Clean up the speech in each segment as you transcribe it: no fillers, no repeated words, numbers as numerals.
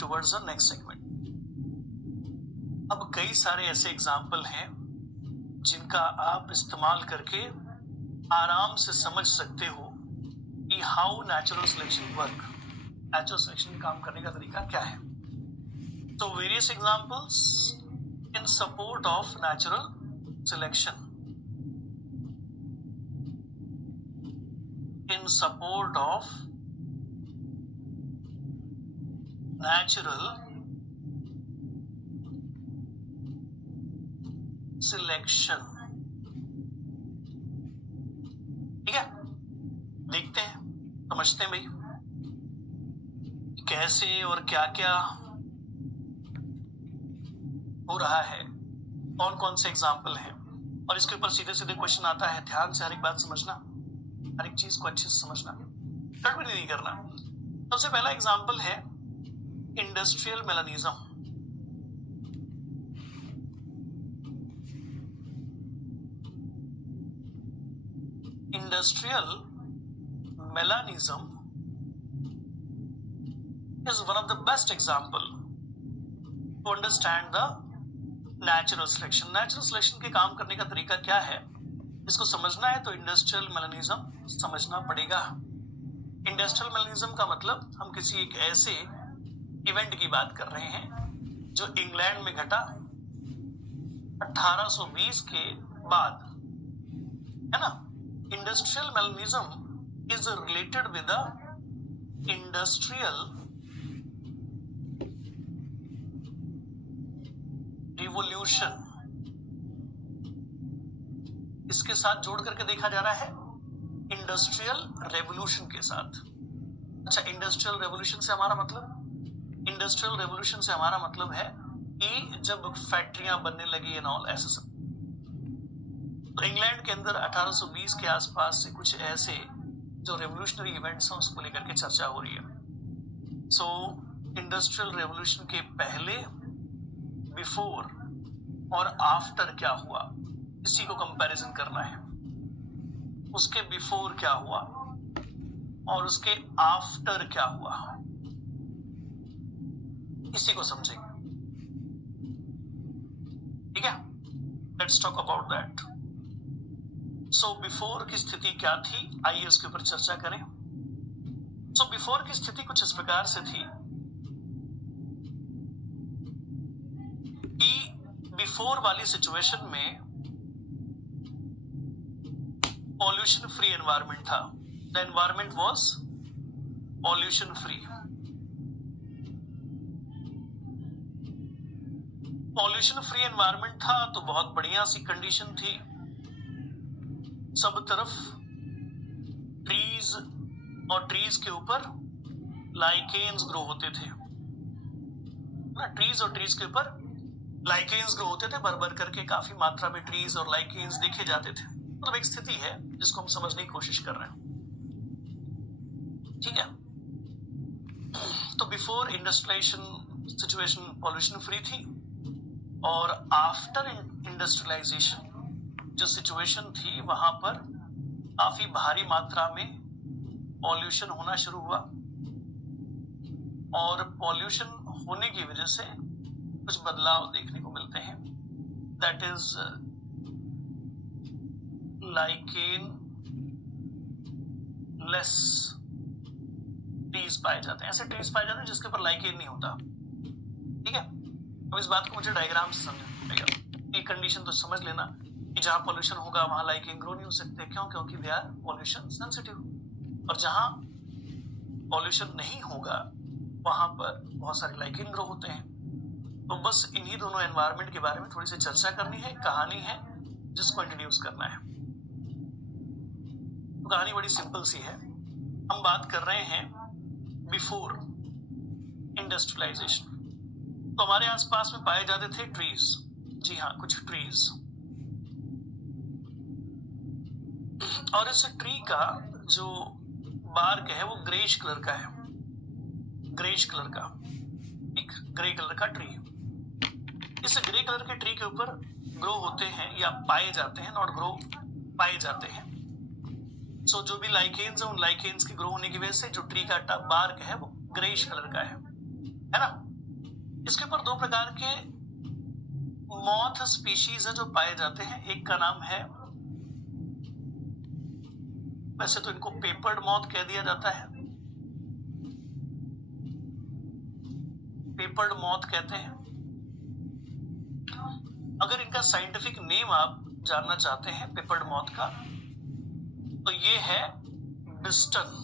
Towards the next segment. अब कई सारे ऐसे एग्जाम्पल हैं जिनका आप इस्तेमाल करके आराम से समझ सकते हो कि how natural selection work, natural selection काम करने का तरीका क्या है। तो various examples in support of natural selection, in support of natural selection. ठीक है, देखते हैं, समझते हैं भाई कैसे और क्या क्या हो रहा है, कौन कौन से एग्जाम्पल हैं, और इसके ऊपर सीधे सीधे क्वेश्चन आता है। ध्यान से हर एक बात समझना, हर एक चीज को अच्छे से समझना, गड़बड़ी नहीं करना। सबसे पहला एग्जाम्पल है industrial melanism. Industrial melanism is one of the best example to understand the natural selection। natural selection के काम करने का तरीका क्या है, इसको समझना है तो इंडस्ट्रियल मेलानिज्म समझना पड़ेगा। इंडस्ट्रियल मेलानिज्म का मतलब हम किसी एक ऐसे इवेंट की बात कर रहे हैं जो इंग्लैंड में घटा 1820 के बाद, है ना। Industrial melanism is related with the industrial revolution. इसके साथ जोड़ करके देखा जा रहा है इंडस्ट्रियल रेवोल्यूशन के साथ। अच्छा, इंडस्ट्रियल रेवोल्यूशन से हमारा मतलब, इंडस्ट्रियल रेवोल्यूशन से हमारा मतलब है कि जब फैक्ट्रियां बनने लगी एंड ऑल, ऐसा सब। तो इंग्लैंड के अंदर 1820 के आसपास से कुछ ऐसे जो रेवोल्यूशनरी इवेंट्स हैं उसको लेकर के चर्चा हो रही है। सो इंडस्ट्रियल रेवोल्यूशन के पहले, बिफोर और आफ्टर क्या हुआ, इसी को कंपैरिजन करना है। उसके बिफोर क्या हुआ और उसके आफ्टर क्या हुआ, इसी को समझेंगे। ठीक है, let's talk about that. So before की स्थिति क्या थी, आइए उसके ऊपर चर्चा करें। सो बिफोर की स्थिति कुछ इस प्रकार से थी कि बिफोर वाली सिचुएशन में पॉल्यूशन फ्री एनवायरनमेंट था। The environment was pollution free. Pollution free environment था तो बहुत बढ़िया सी कंडीशन थी, सब तरफ ट्रीज और ट्रीज के ऊपर लाइकेन्स ग्रो होते थे ना। ट्रीज और ट्रीज के ऊपर लाइकेन्स ग्रो होते थे, भर भर करके काफी मात्रा में ट्रीज और लाइकेन्स देखे जाते थे। मतलब एक स्थिति है जिसको हम समझने की कोशिश कर रहे हैं। ठीक है, तो before industrialization situation pollution free थी, और आफ्टर इंडस्ट्रियलाइजेशन जो सिचुएशन थी वहां पर काफी भारी मात्रा में पॉल्यूशन होना शुरू हुआ, और पॉल्यूशन होने की वजह से कुछ बदलाव देखने को मिलते हैं। That is lichen less trees पाए जाते हैं। ऐसे ट्रीज पाए जाते हैं जिसके ऊपर लाइकेन नहीं होता। ठीक है, अब इस बात को मुझे डायग्राम से समझना पड़ेगा। एक कंडीशन तो समझ लेना कि जहां पॉल्यूशन होगा वहां लाइकेन ग्रो नहीं हो सकते। क्यों? क्योंकि दे आर पॉल्यूशन सेंसिटिव। और जहां पॉल्यूशन नहीं होगा वहां पर बहुत सारे लाइकेन ग्रो होते हैं। तो बस इन्हीं दोनों एनवायरनमेंट के बारे में थोड़ी सी चर्चा करनी है, कहानी है जिसको इंट्रोड्यूस करना है। तो कहानी बड़ी सिंपल सी है। हम बात कर रहे हैं बिफोर इंडस्ट्रियलाइजेशन। तो हमारे आसपास में पाए जाते थे ट्रीज। जी हाँ, कुछ ट्रीज। और इस ट्री का जो बार्क है वो ग्रेश कलर का है, ग्रेश कलर का, एक ग्रे कलर का ट्री। इस ग्रे कलर के ट्री के ऊपर ग्रो होते हैं या पाए जाते हैं, नॉट ग्रो, पाए जाते हैं। सो जो भी लाइकेन्स है उन लाइकेन्स के ग्रो होने की वजह से जो ट्री का बार्क है वो ग्रेश कलर का है ना। इसके ऊपर दो प्रकार के मॉथ स्पीशीज है जो पाए जाते हैं। एक का नाम है, वैसे तो इनको पेपर्ड मॉथ कह दिया जाता है, पेपर्ड मॉथ कहते हैं। अगर इनका साइंटिफिक नेम आप जानना चाहते हैं पेपर्ड मॉथ का, तो ये है बिस्टन।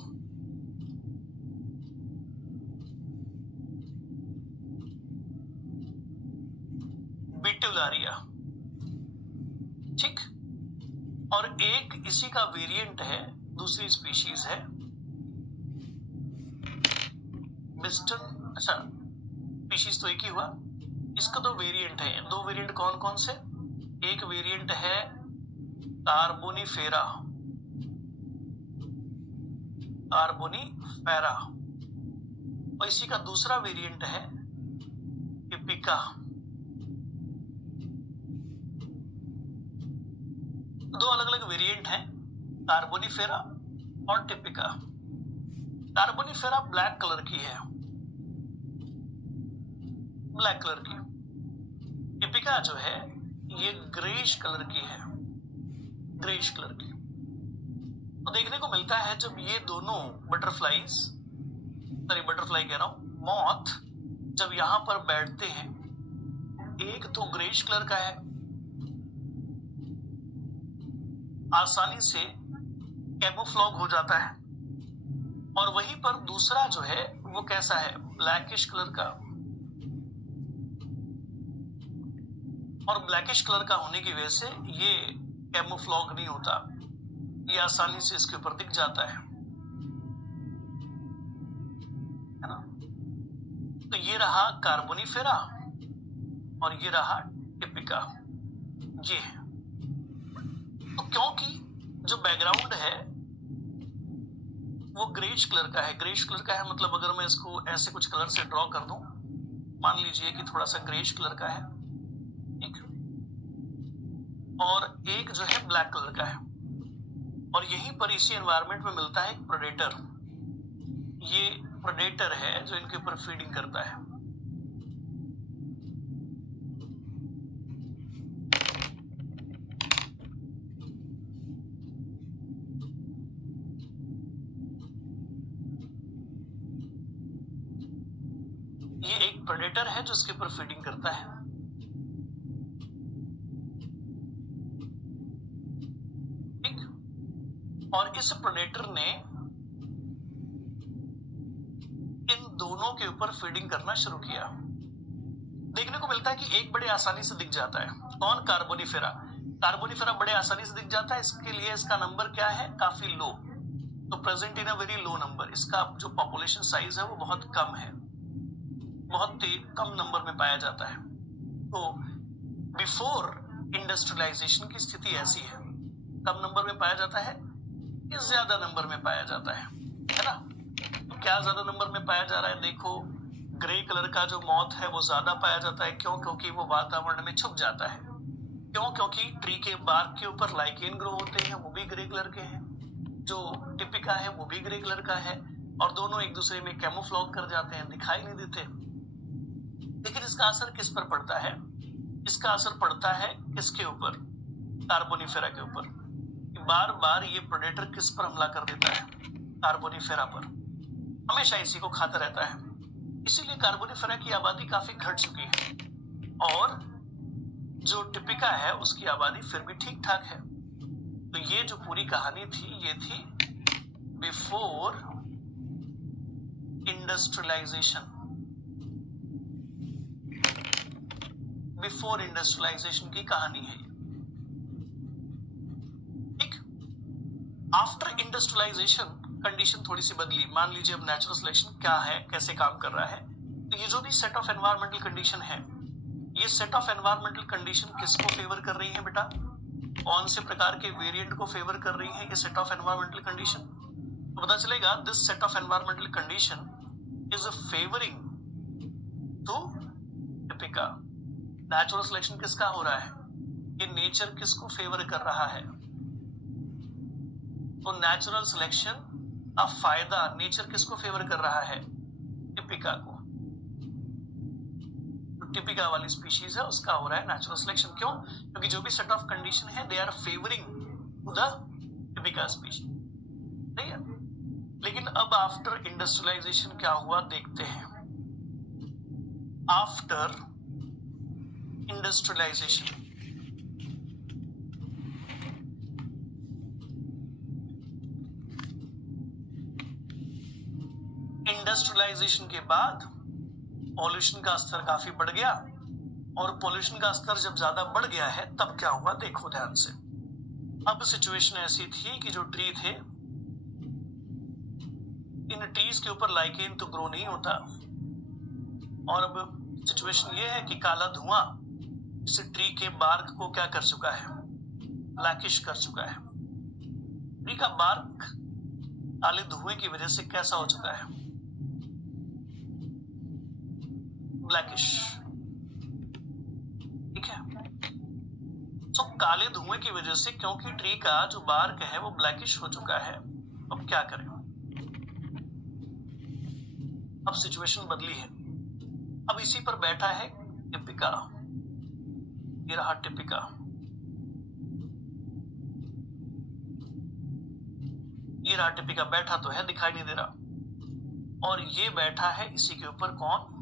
बिट्यूलारिया, ठीक। और एक इसी का वेरिएंट है, दूसरी स्पीशीज है बिस्टन। अच्छा, स्पीशीज तो एक ही हुआ, इसका दो वेरिएंट है। दो वेरिएंट कौन कौन से? एक वेरिएंट है कार्बोनिफेरा, कार्बोनिफेरा, और इसी का दूसरा वेरिएंट है टिपिका। दो अलग अलग वेरिएंट हैं, कार्बोनिफेरा और टिपिका। कार्बोनिफेरा ब्लैक कलर की है, ब्लैक कलर की। टिपिका जो है ये ग्रेइश कलर की है, ग्रेइश कलर की। तो देखने को मिलता है जब ये दोनों बटरफ्लाई कह रहा हूं, मॉथ जब यहां पर बैठते हैं, एक तो ग्रेइश कलर का है, आसानी से कैमोफ्लॉग हो जाता है, और वहीं पर दूसरा जो है वो कैसा है, ब्लैकिश कलर का। और ब्लैकिश कलर का होने की वजह से ये कैमोफ्लॉग नहीं होता, ये आसानी से इसके ऊपर दिख जाता है ना। तो ये रहा कार्बोनिफेरा और ये रहा टिपिका, ये है। तो क्योंकि जो बैकग्राउंड है वो ग्रेइश कलर का है, ग्रेइश कलर का है मतलब अगर मैं इसको ऐसे कुछ कलर से ड्रॉ कर दूं, मान लीजिए कि थोड़ा सा ग्रेइश कलर का है, ठीक, और एक जो है ब्लैक कलर का है, और यहीं पर इसी एनवायरनमेंट में मिलता है एक प्रेडेटर। ये प्रेडेटर है जो इनके ऊपर फीडिंग करता है। ये एक प्रेडेटर है जो इसके ऊपर फीडिंग करता है। और इस प्रेडेटर ने इन दोनों के ऊपर फीडिंग करना शुरू किया। देखने को मिलता है कि एक बड़े आसानी से दिख जाता है, कौन? कार्बोनिफेरा। कार्बोनिफेरा बड़े आसानी से दिख जाता है, इसके लिए इसका नंबर क्या है? काफी लो, तो present in a very low number. इसका जो पॉपुलेशन साइज है वो बहुत कम है, बहुत कम नंबर में पाया जाता है। तो बिफोर इंडस्ट्रियलाइजेशन की स्थिति ऐसी है, कम नंबर में पाया जाता है, ये ज्यादा नंबर में पाया जाता है ना। तो क्या ज्यादा नंबर में पाया जा रहा है? देखो, ग्रे कलर का जो मॉथ है वो ज्यादा पाया जाता है। क्यों? क्योंकि वो वातावरण में छुप जाता है। क्यों? क्योंकि ट्री के बार्क के ऊपर लाइकेन ग्रो होते हैं, वो भी ग्रे कलर के हैं। जो टिपिका है वो भी ग्रे कलर का है, और दोनों एक दूसरे में कैमोफ्लॉग कर जाते हैं, दिखाई नहीं देते। लेकिन इसका असर किस पर पड़ता है? इसका असर पड़ता है किसके ऊपर? कार्बोनिफेरा के ऊपर। बार बार ये प्रेडेटर किस पर हमला कर देता है? कार्बोनिफेरा पर। हमेशा इसी को खाता रहता है, इसीलिए कार्बोनिफेरा की आबादी काफी घट चुकी है, और जो टिपिका है उसकी आबादी फिर भी ठीक ठाक है। तो ये जो पूरी कहानी थी, ये थी बिफोर इंडस्ट्रियलाइजेशन। बिफोर इंडस्ट्रियलाइजेशन की कहानी है। आफ्टर इंडस्ट्रियलाइजेशन कंडीशन थोड़ी सी बदली। मान लीजिए अब नेचुरल सिलेक्शन क्या है, कैसे काम कर रहा है। तो ये जो भी सेट ऑफ एनवायरमेंटल कंडीशन है, ये सेट ऑफ एनवायरमेंटल कंडीशन किसको फेवर कर रही है बेटा? कौन से प्रकार के वेरिएंट को फेवर कर रही है ये सेट ऑफ एनवायरमेंटल कंडीशन? तो पता चलेगा this set of environmental condition is favouring to typica. Natural selection किसका हो रहा है? ये नेचर किसको फेवर कर रहा है? तो नेचुरल सिलेक्शन का फायदा नेचर किसको फेवर कर रहा है? टिपिका को। टिपिका वाली स्पीशीज है उसका हो रहा है नेचुरल सिलेक्शन। क्यों? क्योंकि जो भी सेट ऑफ कंडीशन है they are favouring to the typica species, ठीक है। लेकिन अब आफ्टर इंडस्ट्रियलाइजेशन क्या हुआ देखते हैं। आफ्टर इंडस्ट्रियलाइजेशन के बाद पॉल्यूशन का स्तर काफी बढ़ गया, और पॉल्यूशन का स्तर जब ज्यादा बढ़ गया है तब क्या हुआ देखो ध्यान से। अब सिचुएशन ऐसी थी कि जो ट्री थे, इन ट्रीज के ऊपर लाइकेन तो ग्रो नहीं होता, और अब सिचुएशन ये है कि काला धुआं इस ट्री के बार्क को क्या कर चुका है, ब्लैकिश कर चुका है। ट्री का बार्क काले धुएं की वजह से कैसा हो चुका है, ब्लैकिश, ठीक है। तो काले धुएं की वजह से क्योंकि ट्री का जो बार्क है वो ब्लैकिश हो चुका है, अब क्या करें। अब सिचुएशन बदली है, अब इसी पर बैठा है टिपिका, ये रहा टिपिका। ये रहा टिपिका, बैठा तो है दिखाई नहीं दे रहा, और ये बैठा है इसी के ऊपर कौन,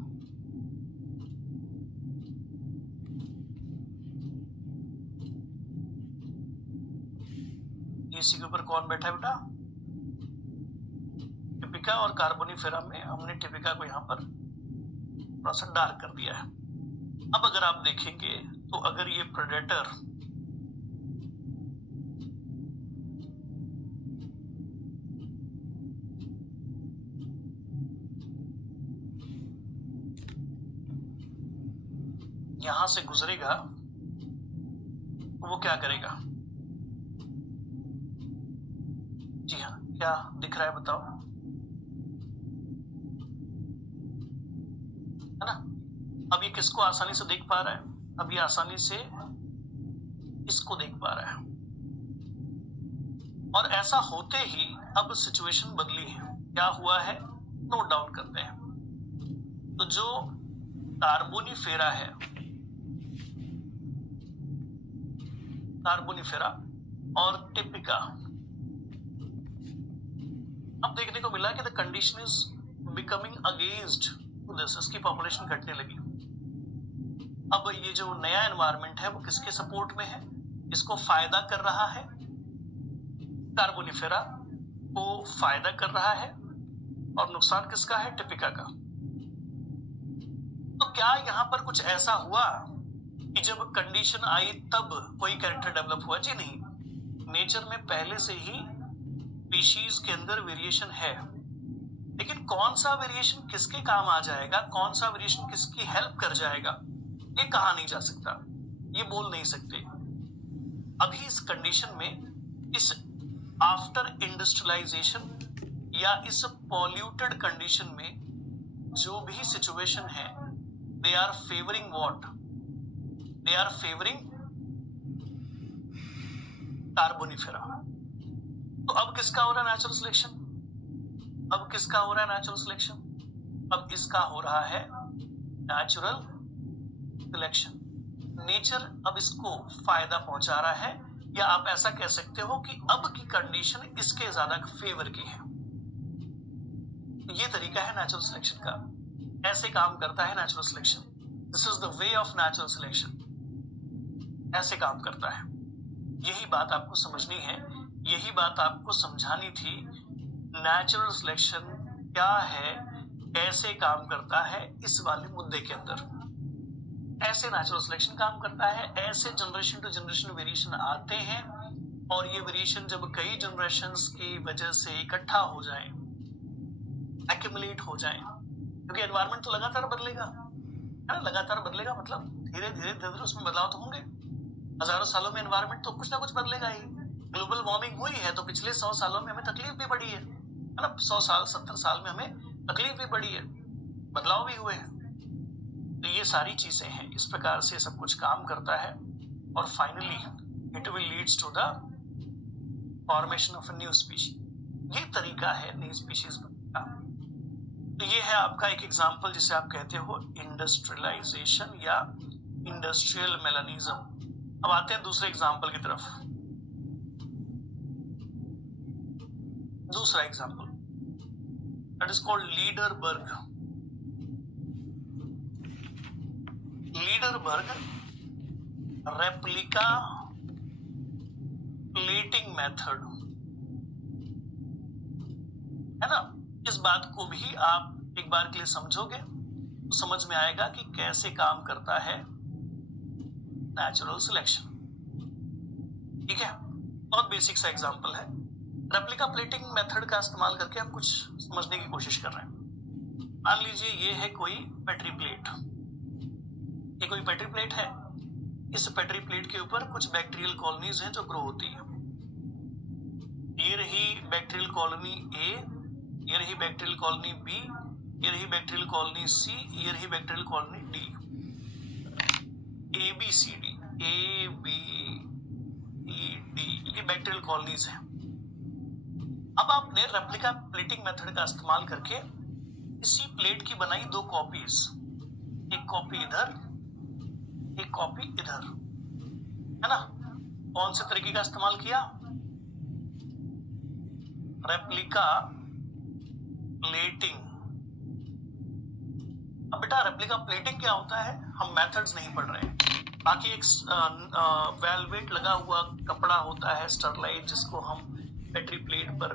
इसी के ऊपर कौन बैठा है बेटा, टिपिका। और कार्बोनिफेरा में हमने टिपिका को यहां पर थोड़ा सा डार्क कर दिया है। अब अगर आप देखेंगे तो अगर ये प्रेडेटर यहां से गुजरेगा तो वो क्या करेगा, जी हाँ, क्या दिख रहा है बताओ, है ना। अब ये किसको आसानी से देख पा रहा है, अब ये आसानी से इसको देख पा रहा है, और ऐसा होते ही अब सिचुएशन बदली है। क्या हुआ है नोट डाउन करते हैं। तो जो कार्बोनिफेरा है, कार्बोनिफेरा और टिपिका, अब देखने को मिला कि the condition is becoming against this, इसकी पॉपुलेशन घटने लगी। अब ये जो नया एनवायरनमेंट है वो किसके सपोर्ट में है, इसको फायदा कर रहा है, कार्बोनिफेरा को फायदा कर रहा है, और नुकसान किसका है, टिपिका का। तो क्या यहां पर कुछ ऐसा हुआ कि जब कंडीशन आई तब कोई कैरेक्टर डेवलप हुआ? जी नहीं, नेचर में पहले से ही स्पीशीज के अंदर वेरिएशन है, लेकिन कौन सा वेरिएशन किसके काम आ जाएगा, कौन सा वेरिएशन किसकी हेल्प कर जाएगा, ये कहा नहीं जा सकता, ये बोल नहीं सकते। अभी इस कंडीशन में, इस आफ्टर इंडस्ट्रियलाइजेशन या इस पॉल्यूटेड कंडीशन में जो भी सिचुएशन है, they are favouring what, they are favouring carbonifera. तो अब किसका हो रहा है नेचुरल सिलेक्शन, अब किसका हो रहा है नेचुरल सिलेक्शन, अब इसका हो रहा है नेचुरल सिलेक्शन। नेचर अब इसको फायदा पहुंचा रहा है, या आप ऐसा कह सकते हो कि अब की कंडीशन इसके ज्यादा फेवर की है। ये तरीका है नेचुरल सिलेक्शन का, ऐसे काम करता है natural selection. This is the way of natural selection, ऐसे काम करता है। यही बात आपको समझनी है, यही बात आपको समझानी थी। नेचुरल सिलेक्शन क्या है, कैसे काम करता है, इस वाले मुद्दे के अंदर ऐसे नेचुरल सिलेक्शन काम करता है। ऐसे जनरेशन टू जनरेशन वेरिएशन आते हैं, और ये वेरिएशन जब कई जनरेशंस की वजह से इकट्ठा हो जाए, एक्यूमुलेट हो जाए, क्योंकि एनवायरनमेंट तो लगातार बदलेगा, है ना, लगातार बदलेगा, मतलब धीरे धीरे धीरे धीरे उसमें बदलाव तो होंगे। हजारों सालों में एनवायरनमेंट तो कुछ ना कुछ बदलेगा ही। ग्लोबल वार्मिंग हुई है तो पिछले 100 सालों में हमें तकलीफ भी बढ़ी है ना, 100 साल 70 साल में हमें तकलीफ भी बढ़ी है, बदलाव भी हुए हैं। तो ये सारी चीजें हैं, इस प्रकार से सब कुछ काम करता है, और finally it will leads to the formation of a new species. ये तरीका है नई स्पीशीज का। तो ये है आपका एक एग्जाम्पल जिसे आप कहते हो इंडस्ट्रियलाइजेशन या इंडस्ट्रियल मेलानिज्म। अब आते हैं दूसरे एग्जाम्पल की तरफ। दूसरा example that is called Lederberg. Lederberg replica plating method है ना। इस बात को भी आप एक बार के लिए समझोगे तो समझ में आएगा कि कैसे काम करता है नेचुरल सिलेक्शन। ठीक है, बहुत बेसिक सा एग्जांपल है। रेप्लिका प्लेटिंग मेथड का इस्तेमाल करके हम कुछ समझने की कोशिश कर रहे हैं। मान लीजिए ये है कोई पेट्री प्लेट, ये कोई पेट्री प्लेट है। इस पेट्री प्लेट के ऊपर कुछ बैक्टीरियल कॉलोनीज हैं जो ग्रो होती है। ये रही बैक्टीरियल कॉलोनी ए, ये रही बैक्टीरियल कॉलोनी बी, ये रही बैक्टीरियल कॉलोनी सी, ये रही bacterial colony D. A B C D, A B E D, ये बैक्टीरियल कॉलोनीज हैं। अब आपने रेप्लिका प्लेटिंग मेथड का इस्तेमाल करके इसी प्लेट की बनाई दो कॉपीज, एक कॉपी इधर, एक कॉपी इधर, है ना। कौन से तरीके का इस्तेमाल किया? Replica plating. अब बेटा रेप्लिका प्लेटिंग क्या होता है हम मेथड्स नहीं पढ़ रहे हैं। बाकी एक वेलवेट लगा हुआ कपड़ा होता है स्टरलाइट, जिसको हम पेट्री प्लेट पर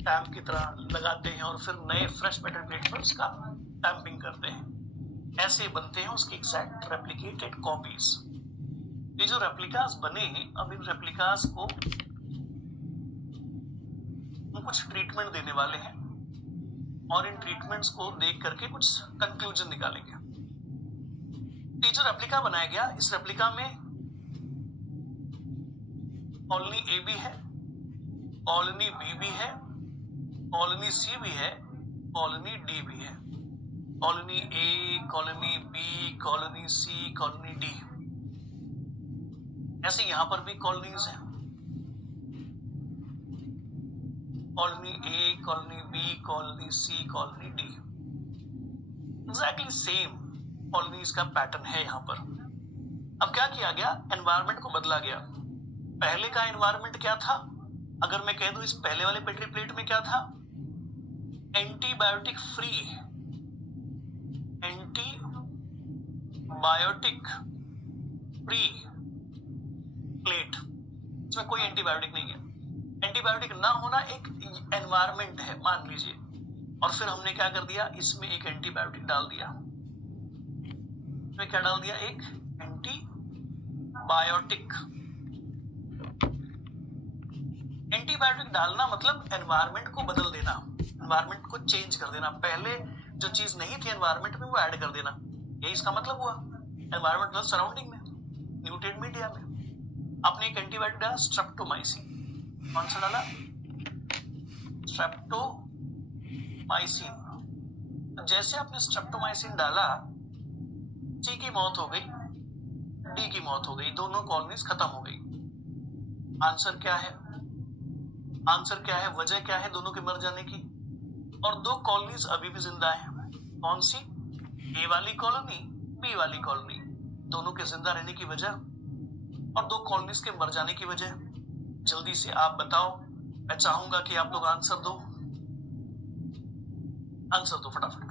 टैम्प की तरह लगाते हैं और फिर नए फ्रेश पेट्री प्लेट पर उसका टैम्पिंग करते हैं। ऐसे बनते हैं उसकी एग्जैक्ट रेप्लिकेटेड कॉपीज। ये जो रेप्लिकास बने, अब इन रेप्लिकास को कुछ ट्रीटमेंट देने वाले हैं और इन ट्रीटमेंट्स को देख करके कुछ कंक्लूजन निकालेंगे। ये जो रेप्लिका बनाया गया, इस रेप्लिका में कॉलोनी ए भी है, कॉलोनी बी भी है, कॉलोनी सी भी है, कॉलोनी डी भी है। Colony A, colony B, colony C, colony D, ऐसे यहां पर भी कॉलोनीज हैं। Colony A, colony B, colony C, colony D, exactly same colonies का पैटर्न है यहां पर। अब क्या किया गया, एनवायरनमेंट को बदला गया। पहले का एनवायरनमेंट क्या था? अगर मैं कह दूं इस पहले वाले पेट्री प्लेट में क्या था? Antibiotic free, antibiotic free plate, इसमें कोई एंटीबायोटिक नहीं है। एंटीबायोटिक ना होना एक एनवायरनमेंट है मान लीजिए, और फिर हमने क्या कर दिया, इसमें एक एंटीबायोटिक डाल दिया। इसमें क्या डाल दिया? एक एंटीबायोटिक। एंटीबायोटिक डालना मतलब एनवायरनमेंट को बदल देना, एनवायरनमेंट को चेंज कर देना। पहले जो चीज नहीं थी एनवायरनमेंट में वो ऐड कर देना, यही इसका मतलब हुआ। एनवायरनमेंट मतलब सराउंडिंग में, न्यूट्रिएंट मीडिया में। आपने एक एंटीबायोटिक डाला स्ट्रेप्टोमाइसिन। कौन सा डाला? स्ट्रेप्टोमाइसिन। जैसे आपने स्ट्रेप्टोमाइसिन डाला, सी की मौत हो गई, डी की मौत हो गई, दोनों कॉलोनीज खत्म हो गई। आंसर क्या है? आंसर क्या है? वजह क्या है दोनों के मर जाने की? और दो कॉलोनीज अभी भी जिंदा हैं। कौन सी? ए वाली कॉलोनी, बी वाली कॉलोनी, दोनों के जिंदा रहने की वजह और दो कॉलोनीज के मर जाने की वजह। जल्दी से आप बताओ, मैं चाहूंगा कि आप लोग आंसर दो, आंसर दो फटाफट।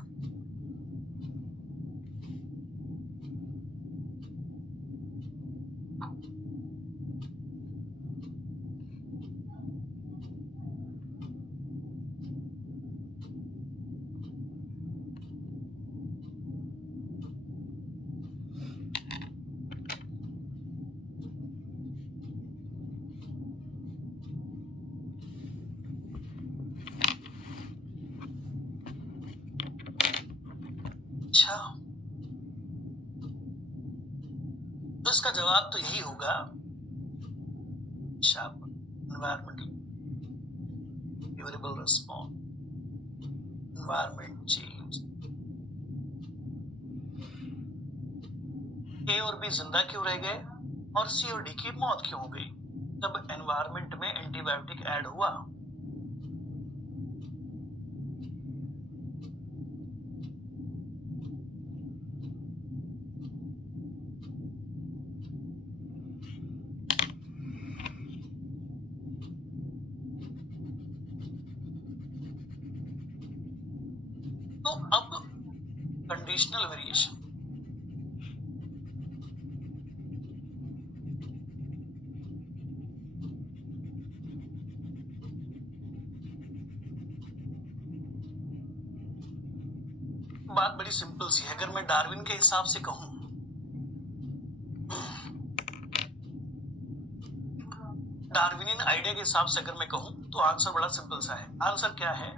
अच्छा, तो इसका जवाब तो यही होगा, environmental favourable response, environment change. A और बी जिंदा क्यों रह गए और सी और डी की मौत क्यों हो गई? जब एनवायरमेंट में एंटीबायोटिक ऐड हुआ। Conditional variation. बात बड़ी सिंपल सी है। अगर मैं डार्विन के हिसाब से कहूं, डार्विनियन आइडिया के हिसाब से अगर मैं कहूं, तो आंसर बड़ा सिंपल सा है। आंसर क्या है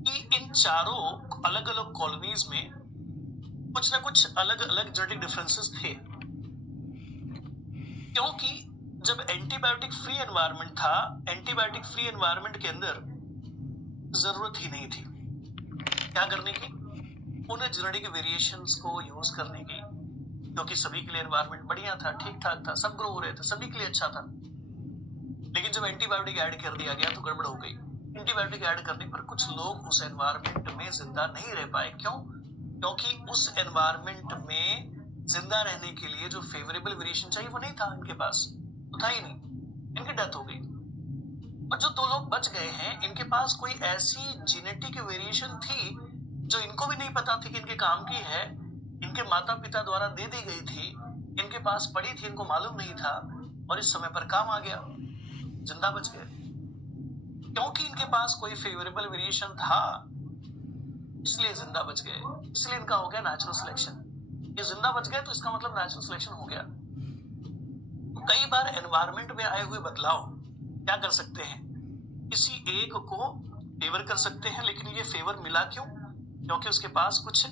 कि इन चारों अलग अलग कॉलोनीज में कुछ ना कुछ अलग अलग जेनेटिक डिफरेंसेस थे, क्योंकि जब एंटीबायोटिक फ्री एनवायरनमेंट था, एंटीबायोटिक फ्री एनवायरनमेंट के अंदर जरूरत ही नहीं थी क्या करने की, उन जेनेटिक वेरिएशंस को यूज करने की, क्योंकि सभी के लिए एनवायरनमेंट बढ़िया था, ठीक ठाक था, सब ग्रो हो रहे थे, सभी के लिए अच्छा था। लेकिन जब एंटीबायोटिक ऐड कर दिया गया तो गड़बड़ हो गई। एंटीबायोटिक ऐड करने पर कुछ लोग उस एनवायरनमेंट में जिंदा नहीं रह पाए। क्यों? क्योंकि उस एनवायरनमेंट में जिंदा रहने के लिए जो फेवरेबल वेरिएशन चाहिए वो नहीं था, इनके पास तो था ही नहीं, इनकी डेथ हो गई। और जो 2 लोग बच गए हैं, इनके पास कोई ऐसी जेनेटिक वेरिएशन थी जो इनको भी नहीं पता थी कि इनके काम की है, इनके माता पिता द्वारा दे दी गई थी, इनके पास पड़ी थी, इनको मालूम नहीं था, और इस समय पर काम आ गया, जिंदा बच गए। क्योंकि इनके पास कोई फेवरेबल वेरिएशन था, इसलिए जिंदा बच गए, इसलिए इनका हो गया नेचुरल सिलेक्शन। ये जिंदा बच गए तो इसका मतलब नेचुरल सिलेक्शन हो गया। तो कई बार एनवायरनमेंट में आए हुए बदलाव क्या कर सकते हैं, किसी एक को फेवर कर सकते हैं, लेकिन ये फेवर मिला क्यों? क्योंकि उसके पास कुछ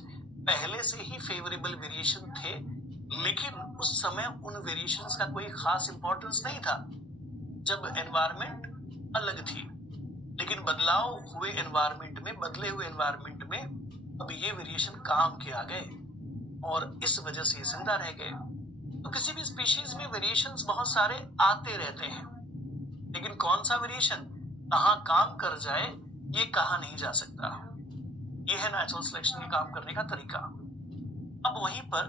पहले से ही फेवरेबल वेरिएशन थे, लेकिन उस समय उन वेरिएशंस का कोई खास इंपॉर्टेंस नहीं था जब एनवायरनमेंट अलग थी। लेकिन बदलाव हुए एनवायरनमेंट में, बदले हुए एनवायरनमेंट में अब ये वेरिएशन काम के आ गए और इस वजह से जिंदा रह गए। तो किसी भी स्पीशीज में वेरिएशंस बहुत सारे आते रहते हैं, लेकिन कौन सा वेरिएशन कहाँ काम कर जाए ये कहा नहीं जा सकता। ये है नेचुरल सिलेक्शन के काम करने का तरीका। अब वहीं पर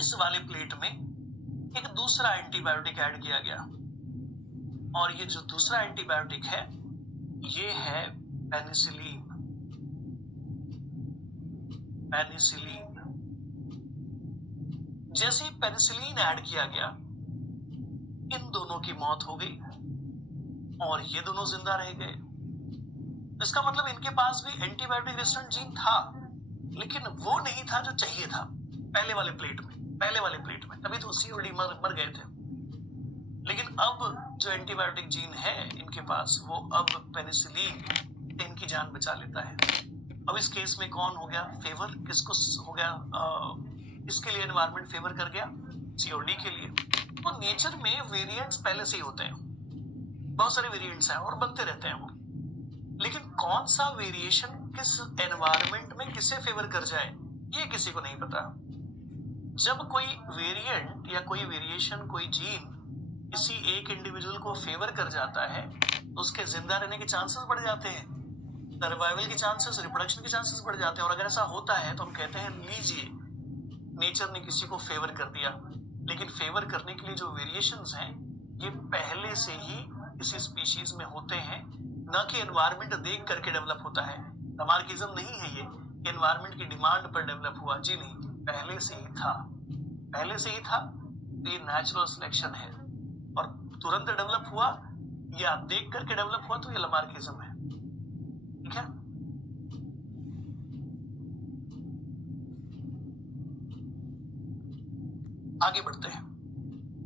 इस वाले प्लेट में एक दूसरा एंटीबायोटिक ऐड किया गया, और ये जो दूसरा एंटीबायोटिक है ये है पेनिसिलिन। पेनिसिलिन, जैसे ही पेनिसिलिन ऐड किया गया, इन दोनों की मौत हो गई और ये दोनों जिंदा रह गए। इसका मतलब इनके पास भी एंटीबायोटिक रेजिस्टेंट जीन था, लेकिन वो नहीं था जो चाहिए था पहले वाले प्लेट में, तभी तो सीओडी मर गए थे। लेकिन अब जो एंटीबायोटिक जीन है इनके पास, वो अब पेनिसिलिन इनकी जान बचा लेता है। अब इस केस में कौन हो गया फेवर, किसको हो गया? इसके लिए एनवायरनमेंट फेवर कर गया, सीओडी के लिए। तो नेचर में वेरिएंट्स पहले से ही होते हैं, बहुत सारे वेरिएंट्स हैं और बनते रहते हैं वो, लेकिन कौन सा वेरिएशन किस एनवायरनमेंट में किसे फेवर कर जाए ये किसी को नहीं पता। जब कोई वेरिएंट या कोई वेरिएशन, कोई जीन किसी एक इंडिविजुअल को फेवर कर जाता है तो उसके जिंदा रहने के चांसेस बढ़ जाते हैं, सर्वाइवल के चांसेस, रिप्रोडक्शन के चांसेस बढ़ जाते हैं। और अगर ऐसा होता है तो हम कहते हैं लीजिए नेचर ने किसी को फेवर कर दिया। लेकिन फेवर करने के लिए जो वेरिएशंस हैं ये पहले से ही किसी स्पीशीज में होते हैं, न कि एनवायरनमेंट देख करके डेवलप होता है। लमार्किज्म नहीं है ये एनवायरनमेंट की डिमांड पर डेवलप हुआ, जी नहीं, पहले से ही था, पहले से ही था। तो ये नेचुरल सिलेक्शन है, और तुरंत डेवलप हुआ या देख करके डेवलप हुआ तो ये लमार्किज्म है। ठीक है, आगे बढ़ते हैं।